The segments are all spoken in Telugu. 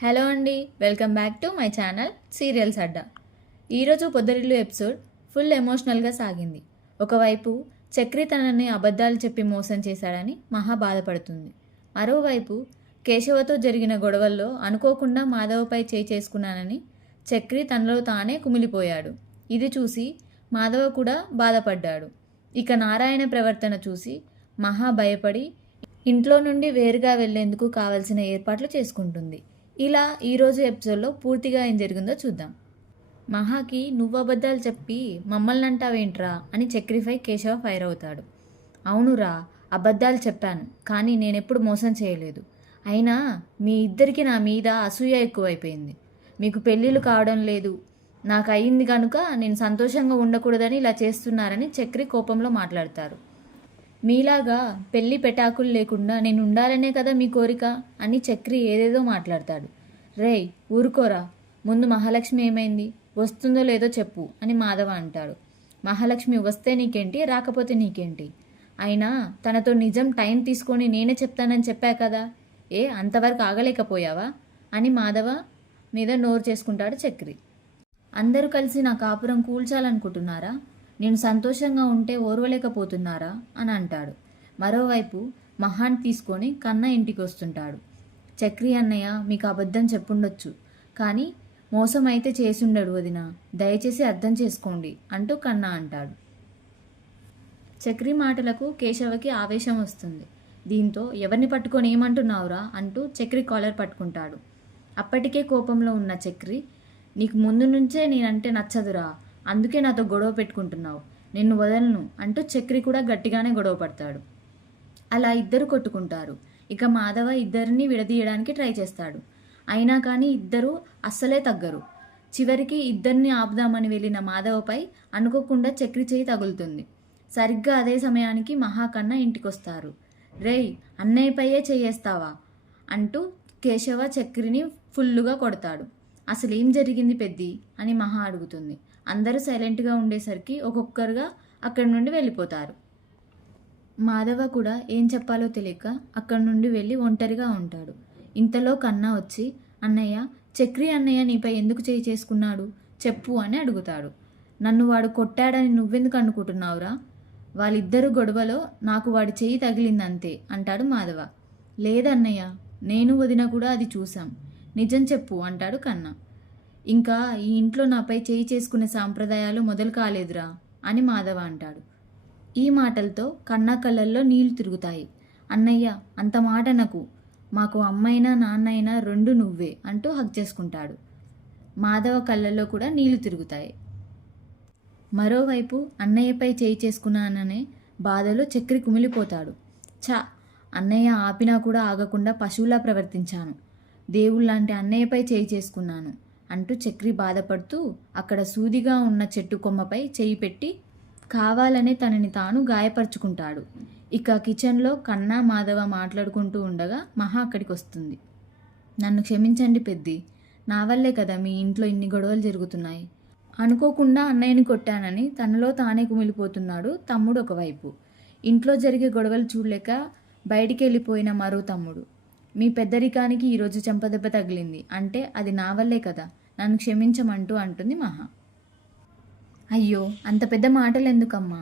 హలో అండి, welcome back to my channel serials అడ్డా. ఈరోజు పొద్దరిల్లు ఎపిసోడ్ ఫుల్ ఎమోషనల్గా సాగింది. ఒకవైపు చక్రి తనని అబద్ధాలు చెప్పి మోసం చేశాడని మహా బాధపడుతుంది. మరోవైపు కేశవతో జరిగిన గొడవల్లో అనుకోకుండా మాధవపై చేయి చేసుకున్నానని చక్రి తనలో తానే కుమిలిపోయాడు. ఇది చూసి మాధవ కూడా బాధపడ్డాడు. ఇక నారాయణ ప్రవర్తన చూసి మహా భయపడి ఇంట్లో నుండి వేరుగా వెళ్లేందుకు కావలసిన ఏర్పాట్లు చేసుకుంటుంది. ఇలా ఈరోజు ఎపిసోడ్లో పూర్తిగా ఏం జరిగిందో చూద్దాం. మహాకి నువ్వు అబద్ధాలు చెప్పి మమ్మల్ని అంటావేంట్రా అని చక్రిపై కేశవ ఫైర్ అవుతాడు. అవునురా, అబద్ధాలు చెప్పాను, కానీ నేనెప్పుడు మోసం చేయలేదు. అయినా మీ ఇద్దరికి నా మీద అసూయ ఎక్కువైపోయింది. మీకు పెళ్ళిళ్ళు కావడం లేదు, నాకు అయ్యింది కనుక నేను సంతోషంగా ఉండకూడదని ఇలా చేస్తున్నారని చక్రి కోపంలో మాట్లాడతారు. మీలాగా పెళ్లి పెటాకులు లేకుండా నేను ఉండాలనే కదా మీ కోరిక అని చక్రి ఏదేదో మాట్లాడతాడు. రేయ్ ఊరుకోరా, ముందు మహాలక్ష్మి ఏమైంది, వస్తుందో లేదో చెప్పు అని మాధవ అంటాడు. మహాలక్ష్మి వస్తే నీకేంటి, రాకపోతే నీకేంటి, అయినా తనతో నిజం టైం తీసుకొని నేనే చెప్తానని చెప్పా కదా, అంతవరకు ఆగలేకపోయావా అని మాధవ మీద నోరు చేసుకుంటాడు చక్రి. అందరూ కలిసి నా కాపురం కూల్చాలనుకుంటున్నారా, నేను సంతోషంగా ఉంటే ఓర్వలేకపోతున్నారా అని అంటాడు. మరోవైపు మహాన్ తీసుకొని కన్నా ఇంటికి వస్తుంటాడు. చక్రి అన్నయ్య మీకు అబద్ధం చెప్పుండొచ్చు, కానీ మోసం అయితే చేసుండడు వదిన, దయచేసి అర్థం చేసుకోండి అంటూ కన్నా అంటాడు. చక్రి మాటలకు కేశవకి ఆవేశం వస్తుంది. దీంతో ఎవరిని పట్టుకొని ఏమంటున్నావురా అంటూ చక్రి కాలర్ పట్టుకుంటాడు. అప్పటికే కోపంలో ఉన్న చక్రి, నీకు ముందు నుంచే నేనంటే నచ్చదురా, అందుకే నాతో గొడవ పెట్టుకుంటున్నావు, నిన్ను వదలను అంటూ చక్రి కూడా గట్టిగానే గొడవ పడతాడు. అలా ఇద్దరు కొట్టుకుంటారు. ఇక మాధవ ఇద్దరిని విడదీయడానికి ట్రై చేస్తాడు. అయినా కానీ ఇద్దరు అస్సలే తగ్గరు. చివరికి ఇద్దరిని ఆపుదామని వెళ్ళిన మాధవపై అనుకోకుండా చక్రి చేయి తగులుతుంది. సరిగ్గా అదే సమయానికి మహాకన్న ఇంటికొస్తారు. రేయ్ అన్నయ్యపయ్యే చేయేస్తావా అంటూ కేశవ చక్రిని ఫుల్లుగా కొడతాడు. అసలు ఏం జరిగింది పెద్ది అని మహా అడుగుతుంది. అందరూ సైలెంట్గా ఉండేసరికి ఒక్కొక్కరుగా అక్కడి నుండి వెళ్ళిపోతారు. మాధవ కూడా ఏం చెప్పాలో తెలియక అక్కడి నుండి వెళ్ళి ఒంటరిగా ఉంటాడు. ఇంతలో కన్నా వచ్చి, అన్నయ్య, చక్రి అన్నయ్య నీపై ఎందుకు చేయి చేసుకున్నాడు చెప్పు అని అడుగుతాడు. నన్ను వాడు కొట్టాడని నువ్వెందుకు అనుకుంటున్నావురా, వాళ్ళిద్దరు గొడవలో నాకు వాడి చేయి తగిలిందంతే అంటాడు మాధవ. లేదన్నయ్య, నేను వదిన కూడా అది చూసాం, నిజం చెప్పు అంటాడు కన్నా. ఇంకా ఈ ఇంట్లో నాపై చేయి చేసుకునే సాంప్రదాయాలు మొదలు కాలేదురా అని మాధవ అంటాడు. ఈ మాటలతో కన్నా కళ్ళల్లో నీళ్లు తిరుగుతాయి. అన్నయ్య అంత మాట నాకు, మాకు అమ్మైనా నాన్నైనా రెండు నువ్వే అంటూ హగ్ చేసుకుంటాడు. మాధవ కళ్ళల్లో కూడా నీళ్లు తిరుగుతాయి. మరోవైపు అన్నయ్యపై చేయి చేసుకున్నాననే బాధలో చక్రి కుమిలిపోతాడు. అన్నయ్య ఆపినా కూడా ఆగకుండా పశువులా ప్రవర్తించాను, దేవుళ్ళంటి అన్నయ్యపై చేయి చేసుకున్నాను అంటూ చక్రి బాధపడుతూ అక్కడ సూదిగా ఉన్న చెట్టు కొమ్మపై చేయి పెట్టి కావాలనే తనని తాను గాయపరుచుకుంటాడు. ఇక కిచెన్లో కన్నా మాధవ మాట్లాడుకుంటూ ఉండగా మహా అక్కడికి వస్తుంది. నన్ను క్షమించండి పెద్ది, నా వల్లే కదా మీ ఇంట్లో ఇన్ని గొడవలు జరుగుతున్నాయి. అనుకోకుండా అన్నయ్యని కొట్టానని తనలో తానే కుమిలిపోతున్నాడు తమ్ముడు ఒకవైపు. ఇంట్లో జరిగే గొడవలు చూడలేక బయటికి వెళ్ళిపోయిన మరో తమ్ముడు, మీ పెద్దరికానికి ఈరోజు చెంపదెబ్బ తగిలింది అంటే అది నా వల్లే కదా, నన్ను క్షమించమంటూ అంటుంది మహా. అయ్యో అంత పెద్ద మాటలు ఎందుకమ్మా,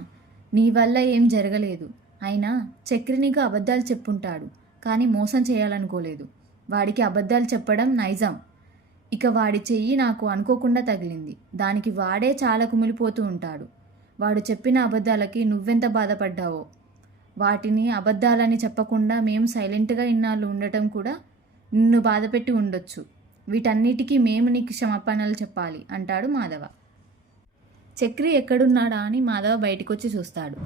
నీ వల్ల ఏం జరగలేదు. అయినా చక్రి నీకు అబద్ధాలు చెప్పుంటాడు, కానీ మోసం చేయాలనుకోలేదు. వాడికి అబద్ధాలు చెప్పడం నైజం. ఇక వాడి చెయ్యి నాకు అనుకోకుండా తగిలింది, దానికి వాడే చాలా కుమిలిపోతూ ఉంటాడు. వాడు చెప్పిన అబద్ధాలకి నువ్వెంత బాధపడ్డావో. వాటిని అబద్ధాలని చెప్పకుండా మేము సైలెంట్గా ఇన్నాళ్ళు ఉండటం కూడా నిన్ను బాధపెట్టి ఉండొచ్చు. వీటన్నిటికీ మేము నీకు క్షమాపణలు చెప్పాలి అంటాడు మాధవ. చక్రి ఎక్కడున్నాడా అని మాధవ బయటకొచ్చి చూస్తాడు.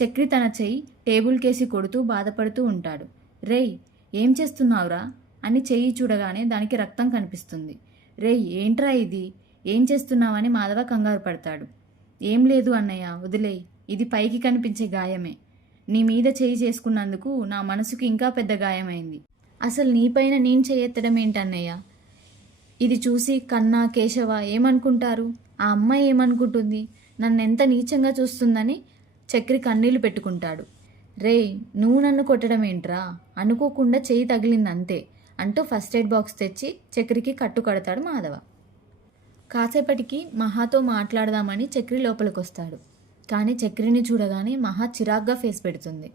చక్రి తన చెయ్యి టేబుల్ కేసి కొడుతూ బాధపడుతూ ఉంటాడు. రేయ్ ఏం చేస్తున్నావురా అని చెయ్యి చూడగానే దానికి రక్తం కనిపిస్తుంది. రేయ్ ఏంట్రా ఇది, ఏం చేస్తున్నావని మాధవ కంగారు పడతాడు. ఏం లేదు అన్నయ్య, వదిలేయ్, ఇది పైకి కనిపించే గాయమే. నీ మీద చేయి చేసుకున్నందుకు నా మనసుకు ఇంకా పెద్ద గాయమైంది. అసలు నీపైన నేను చేయెత్తడం ఏంటన్నయ్య, ఇది చూసి కన్నా కేశవ ఏమనుకుంటారు, ఆ అమ్మాయి ఏమనుకుంటుంది, నన్నెంత నీచంగా చూస్తుందని చక్రి కన్నీళ్లు పెట్టుకుంటాడు. రేయ్ నువ్వు నన్ను కొట్టడం ఏంట్రా, అనుకోకుండా చేయి తగిలిందంతే, అంటూ ఫస్ట్ ఎయిడ్ బాక్స్ తెచ్చి చక్రికి కట్టు కడతాడు మాధవ. కాసేపటికి మహాతో మాట్లాడదామని చక్రి లోపలికి వస్తాడు. కానీ చక్రిని చూడగానే మహా చిరాగ్గా ఫేస్ పెడుతుంది.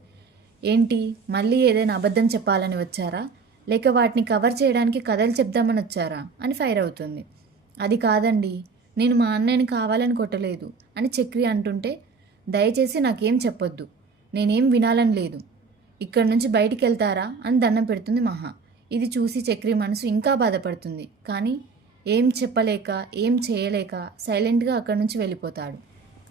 ఏంటి, మళ్ళీ ఏదైనా అబద్ధం చెప్పాలని వచ్చారా, లేక వాటిని కవర్ చేయడానికి కథలు చెప్దామని వచ్చారా అని ఫైర్ అవుతుంది. అది కాదండి, నేను మా అన్నయ్యని కావాలని కొట్టలేదు అని చక్రి అంటుంటే, దయచేసి నాకేం చెప్పొద్దు, నేనేం వినాలని లేదు, ఇక్కడి నుంచి బయటికి వెళ్తారా అని దండం పెడుతుంది మహా. ఇది చూసి చక్రి మనసు ఇంకా బాధపడుతుంది. కానీ ఏం చెప్పలేక ఏం చేయలేక సైలెంట్గా అక్కడి నుంచి వెళ్ళిపోతాడు.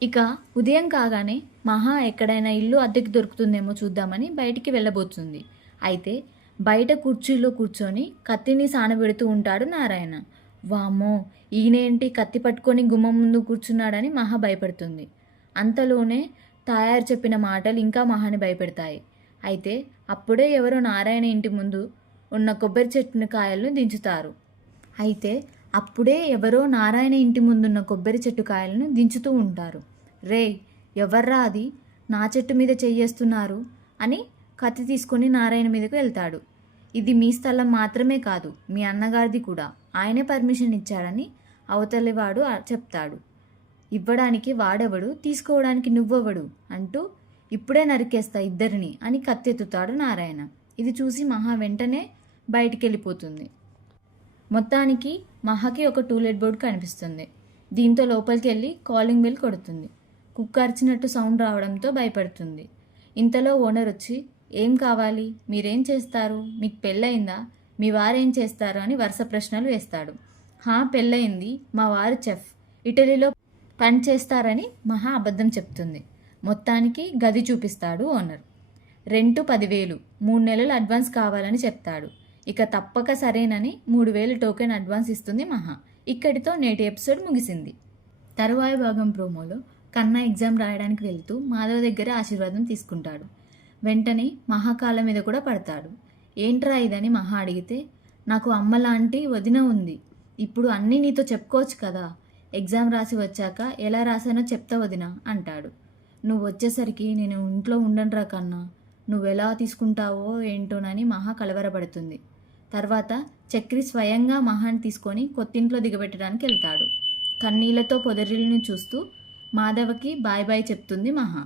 ఇక ఉదయం కాగానే మహా ఎక్కడైనా ఇల్లు అద్దెకి దొరుకుతుందేమో చూద్దామని బయటికి వెళ్ళబోతుంది. అయితే బయట కుర్చీలో కూర్చొని కత్తిని సానబెడుతూ ఉంటాడు నారాయణ. వామ్మో, ఈయనేంటి కత్తి పట్టుకొని గుమ్మం ముందు కూర్చున్నాడని మహా భయపడుతుంది. అంతలోనే తాయారు చెప్పిన మాటలు ఇంకా మహాని భయపెడతాయి. అయితే అప్పుడే ఎవరో నారాయణ ఇంటి ముందు ఉన్న కొబ్బరి చెట్టుని కాయలను దించుతూ ఉంటారు. రే, ఎవర్రా అది, నా చెట్టు మీద చెయ్యేస్తున్నారు అని కత్తి తీసుకొని నారాయణ మీదకు వెళ్తాడు. ఇది మీ స్థలం మాత్రమే కాదు, మీ అన్నగారిది కూడా, ఆయనే పర్మిషన్ ఇచ్చాడని అవతలివాడు చెప్తాడు. ఇవ్వడానికి వాడెవడు, తీసుకోవడానికి నువ్వెవడు అంటూ ఇప్పుడే నరికేస్తా ఇద్దరిని అని కత్తెత్తుతాడు నారాయణ. ఇది చూసి మహా వెంటనే బయటికి వెళ్ళిపోతుంది. మొత్తానికి మహాకి ఒక టూలెట్ బోర్డు కనిపిస్తుంది. దీంతో లోపలికి వెళ్ళి కాలింగ్ బెల్ కొడుతుంది. కుక్క అరిచినట్టు సౌండ్ రావడంతో భయపడుతుంది. ఇంతలో ఓనర్ వచ్చి, ఏం కావాలి, మీరేం చేస్తారు, మీకు పెళ్ళయిందా, మీ వారేం చేస్తారు అని వరుస ప్రశ్నలు వేస్తాడు. పెళ్ళయింది, మా వారు చెఫ్, ఇటలీలో పని చేస్తారని మహా అబద్ధం చెప్తుంది. మొత్తానికి గది చూపిస్తాడు ఓనర్. రెంట్ 10,000, 3 నెలలు అడ్వాన్స్ కావాలని చెప్తాడు. ఇక తప్పక సరేనని 3,000 టోకెన్ అడ్వాన్స్ ఇస్తుంది మహా. ఇక్కడితో నేటి ఎపిసోడ్ ముగిసింది. తరువాయి భాగం ప్రోమోలో కన్నా ఎగ్జామ్ రాయడానికి వెళ్తూ మాధవ్ దగ్గర ఆశీర్వాదం తీసుకుంటాడు. వెంటనే మహా కాళ్ళ మీద కూడా పడతాడు. ఏంట్రా ఇదని మహా అడిగితే, నాకు అమ్మ లాంటి వదిన ఉంది, ఇప్పుడు అన్నీ నీతో చెప్పుకోవచ్చు కదా, ఎగ్జామ్ రాసి వచ్చాక ఎలా రాశానో చెప్తా వదిన అంటాడు. నువ్వు వచ్చేసరికి నేను ఇంట్లో ఉండనురా కన్నా, నువ్వెలా తీసుకుంటావో ఏంటోనని మహా కలవరపడుతుంది. తర్వాత చక్రి స్వయంగా మహాని తీసుకొని కొత్తింట్లో దిగబెట్టడానికి వెళ్తాడు. కన్నీళ్లతో పొదరిల్ని చూస్తూ మాధవకి బాయ్ బాయ్ చెప్తుంది మహా.